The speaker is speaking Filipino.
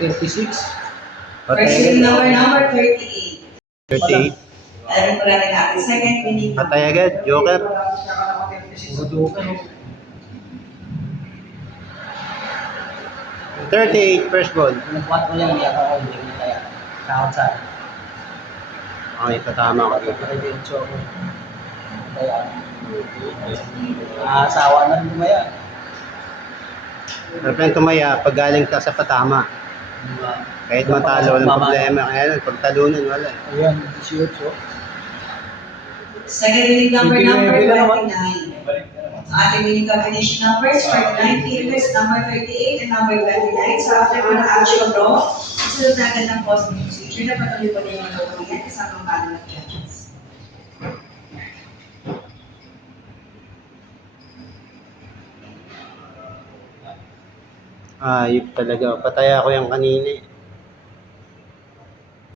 36. First winning number 38. 38. Alam ko natin natin. Second winning number. Patay agad, Joker. Puro joker. 38, first ball. Pinagbuhat ko yan, hindi ako hindi ko kaya. Takot sa akin. Okay, tatama ko dito. Nakadiretso ako. Kaya, asawa na rin kumaya. Pero kung tumaya, pag galing ka sa patama, Diba? kahit matalo, walang problema. Kaya pag talunan, wala. Ayan, 18. Second winning number 29. 29. So ating winning combination numbers for the 9 favorites, number 38 and number 29. So after po ng actual draw, susunod natin ng positive procedure na patuloy po din yung magkukuyan kasama ang panel of judges. Ayop talaga. Patay ako yung kanina eh.